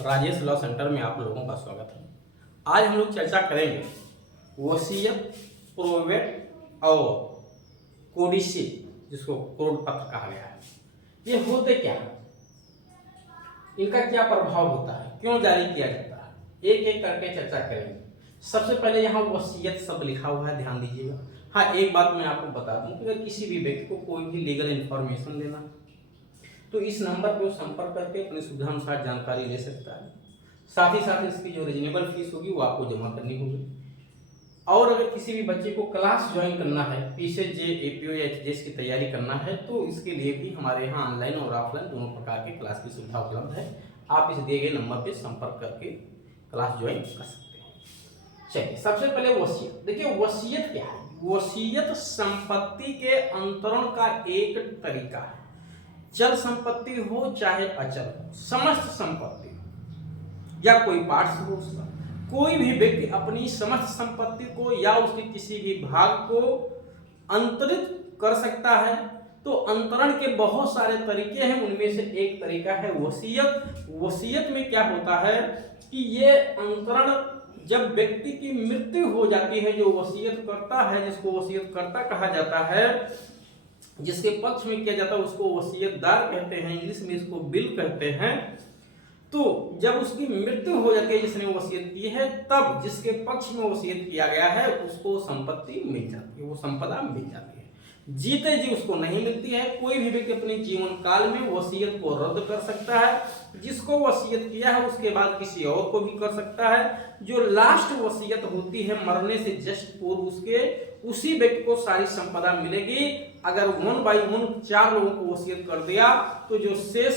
Rajesh law centre में आप लोगों का स्वागत है। आज हम लोग चर्चा करेंगे वसीयत, प्रोवेट और कोडिसी, जिसको कोड पत्र कहा गया है। ये होते क्या है, इनका क्या प्रभाव होता है, क्यों जारी किया जाता है, एक एक करके चर्चा करेंगे। सबसे पहले यहाँ वसीयत शब्द लिखा हुआ है, ध्यान दीजिएगा। हाँ, एक बात मैं आपको बता दूं कि अगर किसी भी व्यक्ति को कोई भी लीगल इंफॉर्मेशन लेना तो इस नंबर पर संपर्क करके अपनी सुविधा अनुसार जानकारी ले सकता है। साथ ही साथ इसकी जो रीजनेबल फीस होगी वो आपको जमा करनी होगी। और अगर किसी भी बच्चे को क्लास ज्वाइन करना है, पीसीजे, एपीओ या एचजेएस की तैयारी करना है, तो इसके लिए भी हमारे यहाँ ऑनलाइन और ऑफलाइन दोनों प्रकार के क्लास की सुविधा उपलब्ध है। आप इस दिए गए नंबर पर संपर्क करके क्लास ज्वाइन कर सकते हैं। चलिए, सबसे पहले वसीयत। देखिए, वसीयत क्या है? वसीयत संपत्ति के अंतरण का एक तरीका है। चल संपत्ति हो चाहे अचल हो, समस्त संपत्ति या कोई पार्ट्स हो उसका, कोई भी व्यक्ति अपनी समस्त संपत्ति को या उसके किसी भी भाग को अंतरित कर सकता है। तो अंतरण के बहुत सारे तरीके हैं, उनमें से एक तरीका है वसीयत। वसीयत में क्या होता है कि ये अंतरण जब व्यक्ति की मृत्यु हो जाती है, जो वसीयत करता है, जिसको वसीयत करता कहा जाता है, जिसके पक्ष में किया जाता है, उसको वसीयतदार कहते हैं, इंग्लिश में इसको विल कहते हैं। तो जब उसकी मृत्यु हो जाती है, जिसने वसीयत की है, तब जिसके पक्ष में वसीयत किया गया है उसको संपत्ति मिल जाती है, वो संपदा मिल जाती है। जीते जी उसको नहीं मिलती है। कोई भी व्यक्ति अपने जीवन काल में वसीयत को रद्द कर सकता है। जिसको वसीयत किया है उसके बाद किसी और को भी कर सकता है। जो लास्ट वसीयत होती है मरने से जस्ट पूर्व, उसके उसी व्यक्ति को सारी संपदा मिलेगी। अगर 1 बाई 1 4 लोगों को वसीयत कर दिया तो जो शेष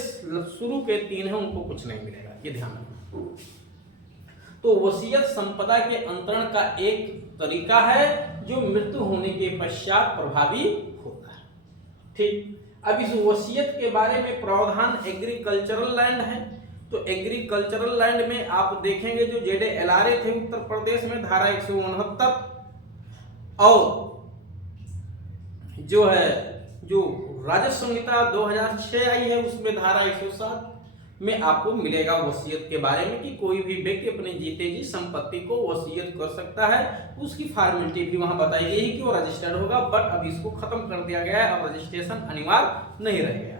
शुरू के 3 हैं उनको कुछ नहीं मिलेगा, ये ध्यान रखना। तो वसीयत संपदा के अंतरण का एक तरीका है जो मृत्यु होने के पश्चात प्रभावी होता है। ठीक, अब इस वसीयत के बारे में प्रावधान एग्रीकल्चरल लैंड है। तो एग्रीकल्चरल लैंड में आप देखेंगे जो JDLRA थे उत्तर प्रदेश में, धारा 169, और जो है जो राजस्व संहिता 2006 आई है उसमें धारा 107 में आपको मिलेगा वसीयत के बारे में कि कोई भी व्यक्ति अपने जीते जी संपत्ति को वसीयत कर सकता है। उसकी फॉर्मेलिटी भी वहां बताई गई है कि वो रजिस्टर्ड होगा, बट अब इसको खत्म कर दिया गया है, अब रजिस्ट्रेशन अनिवार्य नहीं रह गया।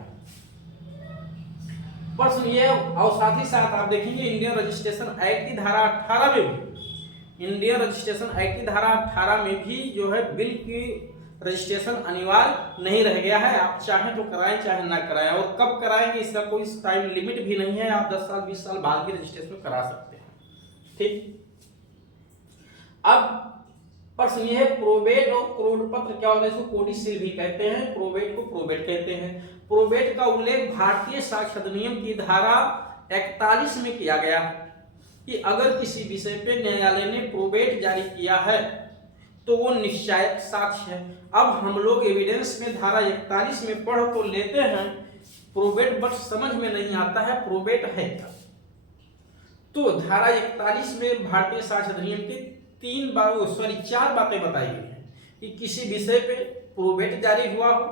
पर सुनिए, और साथ ही साथ आप देखेंगे इंडियन रजिस्ट्रेशन एक्ट की धारा 18 में भी, इंडियन रजिस्ट्रेशन एक्ट की धारा 18 में भी जो है बिल की रजिस्ट्रेशन अनिवार्य नहीं रह गया है। आप चाहें तो कराएं चाहे ना कराएं, और कब कराएंगे इसका कोई टाइम लिमिट भी नहीं है। आप 10 साल 20 साल बाद भी रजिस्ट्रेशन करा सकते हैं। ठीक, अब प्रश्न ये है प्रोबेट और क्रोड पत्र क्या होता है? इसको कोडिसील भी कहते हैं, प्रोबेट को प्रोबेट कहते हैं। प्रोबेट का उल्लेख भारतीय साक्ष्य अधिनियम की धारा 41 में किया गया कि अगर किसी विषय पे न्यायालय ने प्रोबेट जारी किया है तो वो निश्चायक साक्ष्य है। अब हम लोग एविडेंस में धारा 41 में पढ़ तो लेते हैं प्रोबेट, बट समझ में नहीं आता है प्रोबेट है क्या। तो धारा 41 में भारतीय साक्ष्य अधिनियम की 4 बातें बताई गई हैं कि किसी विषय पे प्रोबेट जारी हुआ हो,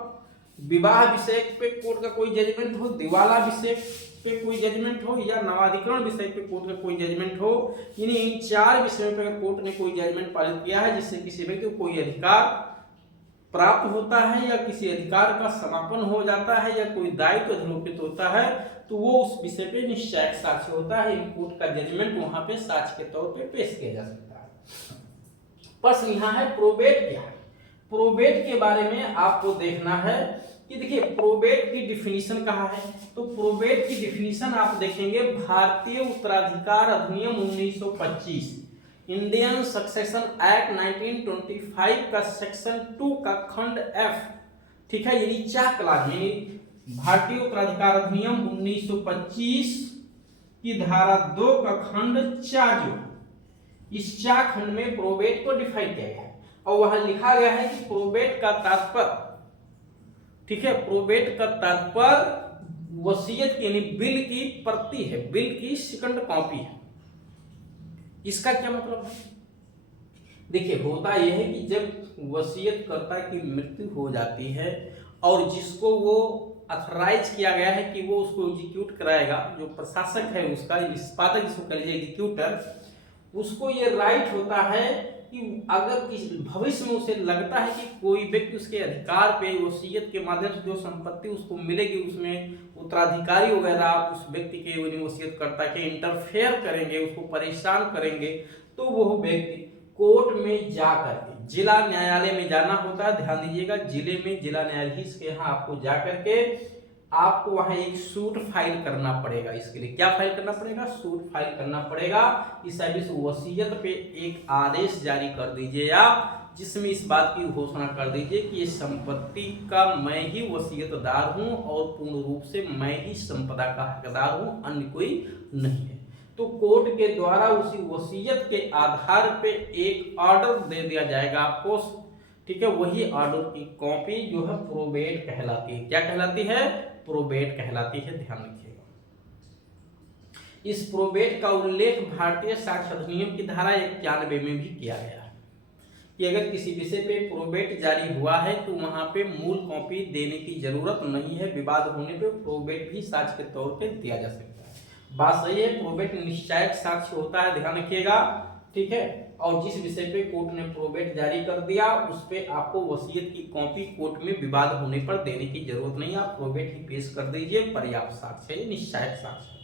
विवाह विषय पे कोर्ट का कोई जजमेंट हो, दिवाला विषय पे कोई जजमेंट हो, या नवाधिकरण विषय पे कोर्ट का कोई जजमेंट हो। इन 4 विषयों पे कोर्ट ने कोई जजमेंट पारित किया है जिससे किसी व्यक्ति को कोई अधिकार प्राप्त होता है या किसी अधिकार का समापन हो जाता है या कोई दायित्व अधिरोपित होता है, तो वो उस विषय पे निश्चायक साक्ष्य होता है। कोर्ट का जजमेंट वहां पे साक्ष्य के तौर पे पेश किया जा सकता है। प्रश्न यहाँ है प्रोबेट क्या है? प्रोबेट के बारे में आपको देखना है कि देखिए प्रोबेट की डिफिनीशन कहाँ है। तो प्रोबेट की डिफिनीशन आप देखेंगे भारतीय उत्तराधिकार अधिनियम 1925, इंडियन सक्सेशन एक्ट 1925 का सेक्शन 2 का खंड F, ठीक है, यानी चा क्लास में भारतीय उत्तराधिकार अधिनियम 1925 की धारा 2 का खंड चा, जो इस चा खंड में प्रोबेट को डिफाइन किया गया है और वहां लिखा गया है कि प्रोबेट का तात्पर्य, ठीक है, प्रोबेट का तात्पर्य वसीयत यानी बिल की प्रति है, बिल की सेकंड कॉपी है। इसका क्या मतलब है? देखिए, होता यह है कि जब वसीयतकर्ता की मृत्यु हो जाती है और जिसको वो अथराइज किया गया है कि वो उसको एग्जीक्यूट कराएगा, जो प्रशासक है उसका, निष्पादक जिसको कह लीजिए एग्जीक्यूटर, उसको ये राइट होता है कि अगर किसी भविष्य में उसे लगता है कि कोई व्यक्ति उसके अधिकार पे वसीयत के माध्यम से जो संपत्ति उसको मिलेगी उसमें उत्तराधिकारी वगैरह उस व्यक्ति के वसीयतकर्ता के इंटरफेयर करेंगे, उसको परेशान करेंगे, तो वो व्यक्ति कोर्ट में जा करके, जिला न्यायालय में जाना होता है, ध्यान दीजिएगा, जिले में जिला न्यायाधीश के यहाँ आपको जा करके आपको वहां एक सूट फाइल करना पड़ेगा। इसके लिए क्या फाइल करना पड़ेगा? सूट फाइल करना पड़ेगा। इस वसीयत पे एक आदेश जारी कर दीजिए आप, जिसमें इस बात की घोषणा कर दीजिए कि ये संपत्ति का मैं ही वसीयतदार हूं और पूर्ण रूप से मैं ही संपदा का हकदार हूं, अन्य कोई नहीं है। तो कोर्ट के द्वारा उसी वसीयत के आधार पे एक ऑर्डर दे दिया जाएगा आपको, ठीक है। वही ऑर्डर की कॉपी जो है प्रोबेट कहलाती है। क्या कहलाती है? प्रोबेट कहलाती है, ध्यान रखिएगा। इस प्रोबेट का उल्लेख भारतीय साक्ष्य अधिनियम की धारा 91 में भी किया गया है कि अगर किसी विषय पे प्रोबेट जारी हुआ है तो वहां पे मूल कॉपी देने की जरूरत नहीं है, विवाद होने पे प्रोबेट भी साक्ष्य के तौर पे दिया जा सकता है। बात सही है, प्रोबेट निश्चायक साक्ष्य होता है, ध्यान रखिएगा, ठीक है। और जिस विषय पे कोर्ट ने प्रोबेट जारी कर दिया उस पे आपको वसीयत की कॉपी कोर्ट में विवाद होने पर देने की जरूरत नहीं, आप प्रोबेट ही पेश कर दीजिए, पर्याप्त साक्ष्य है, निश्चायक साक्ष्य।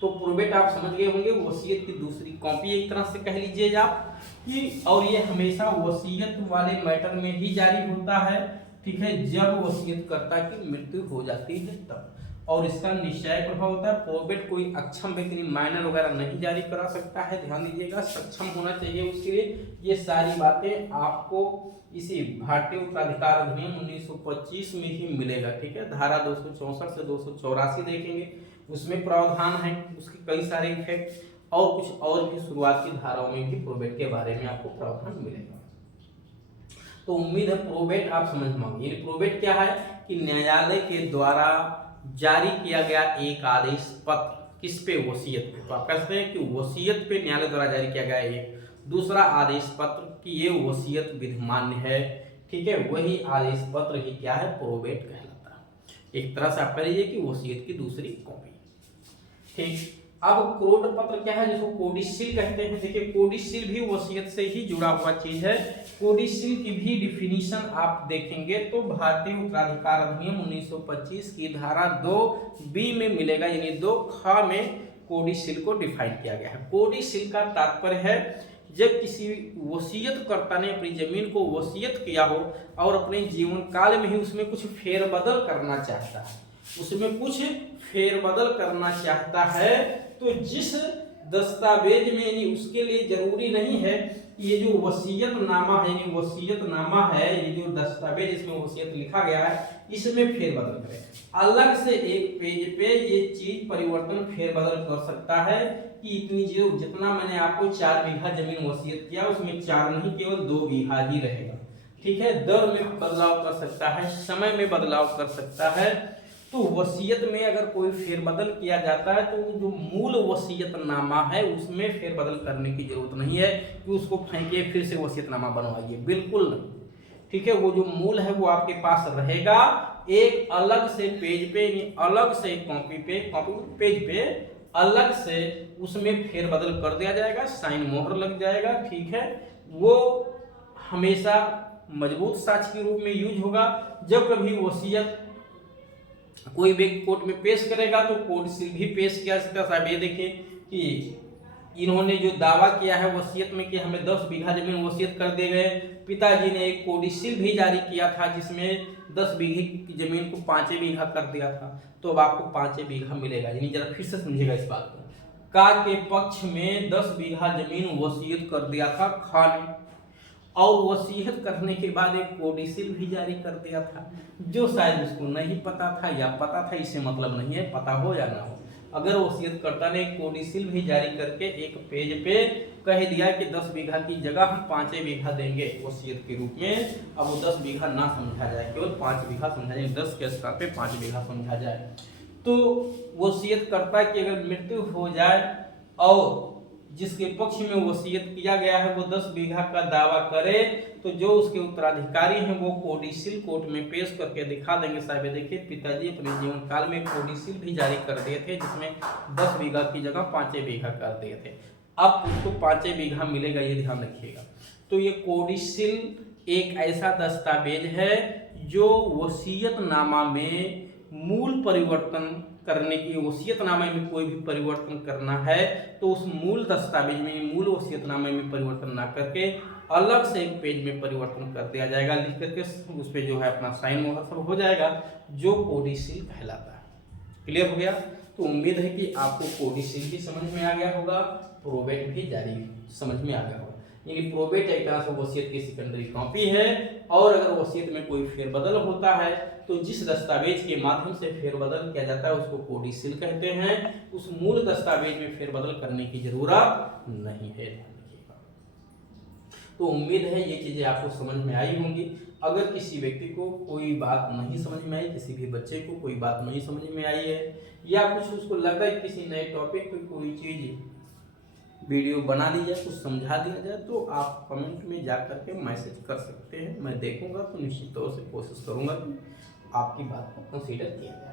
तो प्रोबेट आप समझ गए होंगे, वसीयत की दूसरी कॉपी एक तरह से कह लीजिए आप कि, और ये हमेशा वसीयत वाले मैटर में ही जारी होता है, ठीक है, जब वसीयतकर्ता की मृत्यु हो जाती है तब, और इसका निश्चय प्रभाव होता है। प्रोबेट कोई अक्षम व्यक्ति माइनर वगैरह नहीं जारी करा सकता है, ध्यान दीजिएगा, सक्षम होना चाहिए उसके लिए। ये सारी बातें आपको इसी भारतीय उत्तराधिकार अधिनियम 1925 में ही मिलेगा, ठीक है। धारा 264 से 284 देखेंगे, उसमें प्रावधान है, उसके कई सारे इफेक्ट और कुछ और भी शुरुआत की धाराओं में भी प्रोबेट के बारे में आपको प्रावधान मिलेगा। तो उम्मीद है प्रोबेट आप समझ पाएंगे। प्रोबेट क्या है कि न्यायालय के द्वारा जारी किया गया एक आदेश पत्र, किस पे? वसीयत पे। तो आप कह सकते हैं कि वसीयत पे न्यायालय द्वारा जारी किया गया एक दूसरा आदेश पत्र कि ये वसीयत विधिमान्य है, ठीक है, वही आदेश पत्र ही क्या है? प्रोबेट कहलाता है। एक तरह से आप कह लीजिए कि वसीयत की दूसरी कॉपी, ठीक। अब क्रोड पत्र क्या है, जिसको कोडिशील कहते हैं। देखिए कोडिशील भी वसीयत से ही जुड़ा हुआ चीज है। कोडिशील की भी डिफिनीशन आप देखेंगे तो भारतीय उत्तराधिकार अधिनियम 1925 की धारा 2B में मिलेगा, यानी 2 में कोडिशील को डिफाइन किया गया है। कोडिशील का तात्पर्य है जब किसी वसीयतकर्ता ने अपनी जमीन को वसीयत किया हो और अपने जीवन काल में ही उसमें कुछ फेरबदल करना चाहता है, उसमें कुछ फेरबदल करना चाहता है, तो जिस दस्तावेज में, यानी उसके लिए जरूरी नहीं है कि ये जो वसीयतनामा है, यानी वसीयतनामा है, ये जो दस्तावेज इसमें वसीयत लिखा गया है, इसमें फेरबदल करें। अलग से एक पेज पे ये चीज परिवर्तन फेरबदल कर सकता है कि इतनी जो जितना मैंने आपको 4 बीघा जमीन वसीयत किया उसमें 4 नहीं केवल 2 बीघा ही रहेगा, ठीक है। दर में बदलाव कर सकता है, समय में बदलाव कर सकता है। तो वसीयत में अगर कोई फेरबदल किया जाता है तो जो मूल वसीयतनामा है उसमें फेरबदल करने की जरूरत नहीं है कि उसको फेंकिए फिर से वसीयतनामा बनवाइए, बिल्कुल नहीं, ठीक है। वो जो मूल है वो आपके पास रहेगा, एक अलग से पेज पे, अलग से कॉपी पेज पे अलग से उसमें फेरबदल कर दिया जाएगा, साइन मोहर लग जाएगा, ठीक है। वो हमेशा मजबूत साक्ष्य के रूप में यूज होगा। जब कभी वसीयत कोई व्यक्ति कोर्ट में पेश करेगा तो कोडिशील भी पेश किया जा सकता है। साहब ये देखें कि इन्होंने जो दावा किया है वसीयत में कि हमें 10 बीघा जमीन वसीयत कर दिए गए, पिताजी ने एक कोडिशील भी जारी किया था जिसमें 10 बीघे की जमीन को 5 बीघा कर दिया था, तो अब आपको 5 बीघा मिलेगा। यानी जरा फिर से समझिएगा इस बात को, का के पक्ष में 10 बीघा जमीन वसीयत कर दिया था खा ने, और वसीयत करने के बाद एक कोडिशील भी जारी कर दिया था, जो शायद उसको नहीं पता था या पता था, इससे मतलब नहीं है, पता हो या ना हो। अगर वसीयतकर्ता ने कोडिशील भी जारी करके एक पेज पे कह दिया कि 10 बीघा की जगह हम 5 बीघा देंगे वसीयत के रूप में, अब वो 10 बीघा ना समझा जाए, केवल 5 बीघा समझा जाए, 10 के स्थान पे 5 बीघा समझा जाए, तो वसीयतकर्ता की अगर मृत्यु हो जाए और जिसके पक्ष में वसीयत किया गया है वो 10 बीघा का दावा करे तो जो उसके उत्तराधिकारी हैं वो कोडिसिल कोर्ट में पेश करके दिखा देंगे। साहब देखिए पिताजी अपने जीवन काल में कोडिसिल भी जारी कर दिए थे जिसमें 10 बीघा की जगह 5 बीघा कर दिए थे। अब उसको 5 बीघा मिलेगा, ये ध्यान रखिएगा। तो ये कोडिसिल एक ऐसा दस्तावेज है जो वसीयतनामा में मूल परिवर्तन करने की, वसीयतनामे में कोई भी परिवर्तन करना है तो उस मूल दस्तावेज में, मूल वसीयतनामे में परिवर्तन ना करके अलग से एक पेज में परिवर्तन कर दिया जाएगा, लिख करके उस पे जो है अपना साइन मोहर सब हो जाएगा, जो कोडिसिल कहलाता है। क्लियर हो गया? तो उम्मीद है कि आपको कोडिसिल भी समझ में आ गया होगा, प्रोबेट भी जारी समझ में आ गया होगा। यानी प्रोबेट एक तरह से वसीयत की सेकेंडरी कॉपी है, और अगर वसीयत में कोई फेरबदल होता है तो जिस दस्तावेज के माध्यम से फेरबदल किया जाता है उसको कोडिसिल कहते हैं। उस मूल दस्तावेज में फेरबदल करने की जरूरत नहीं है। तो उम्मीद है ये चीजें आपको समझ में आई होंगी। अगर किसी व्यक्ति को कोई बात नहीं समझ में आई, किसी भी बच्चे को कोई बात नहीं समझ में आई है, या कुछ उसको लगा है किसी नए टॉपिक पे कोई चीज वीडियो बना दी जाए, कुछ समझा दिया जाए, तो आप कमेंट में जा करके मैसेज कर सकते हैं। मैं देखूंगा तो निश्चित तौर से कोशिश करूंगा कि आपकी बात को कंसीडर किया जाए।